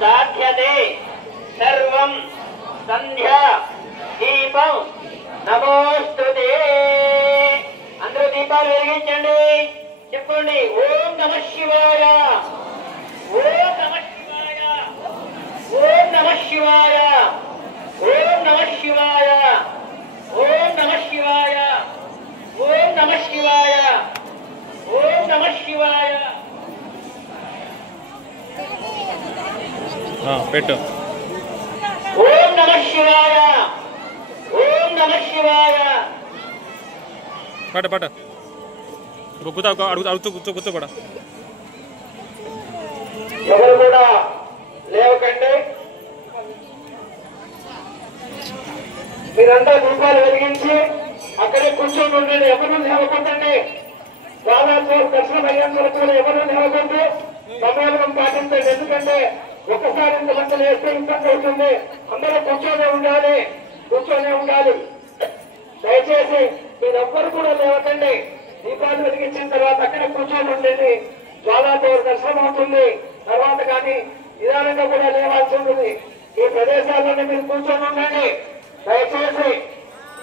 సాధ్యతే సర్వం సంధ్యా దీపం నమోస్తుతే. అందరూ దీపాలు వెలిగించండి, చెప్పండి ఓం నమః శివాయ, ఓం నమః శివాయ, ఓం నమః శివాయ, ఓం నమః శివాయ, ఓం నమః శివాయ, ఓం నమః శివాయ, ఓం నమః శివాయ. పెట్టు. ఓం నమః శివాయ, ఓం నమః శివాయ. పట పట గుత్తా అడుగుతూ కూర్చో కూడా. ఎవరు కూడా లేవకండి, మీరంతా దీపాలు వెలిగించి అక్కడే కూర్చొని ఉండండి. ఎవరు లేవకుండండి. దాదాపు దర్శనం అయ్యేంత వరకు ఎవరు లేవకండి, సమయం పాటించండి. ఎందుకంటే ఒక్కసారి ఇంతమంది వేస్తే ఇబ్బంది అవుతుంది. అందరూ కూర్చొనే ఉండాలి. దయచేసి మీరెవ్వరు కూడా లేవకండి. దీపాలు వెలిగించిన తర్వాత అక్కడ కూర్చొని ఉండండి. జ్వాలాతో దర్శనం అవుతుంది. తర్వాత కానీ నిదానంగా కూడా లేవాల్సి ఉంటుంది. ఈ ప్రదేశాల్లోనే మీరు కూర్చొని ఉండండి. దయచేసి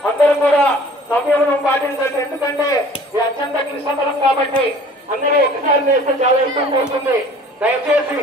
అందరూ కూడా సమయం పాటించండి. ఎందుకంటే ఇది అత్యంత క్లిష్టతరం కాబట్టి అందరూ ఒకసారి వేస్తే చాలా ఇబ్బంది అవుతుంది. దయచేసి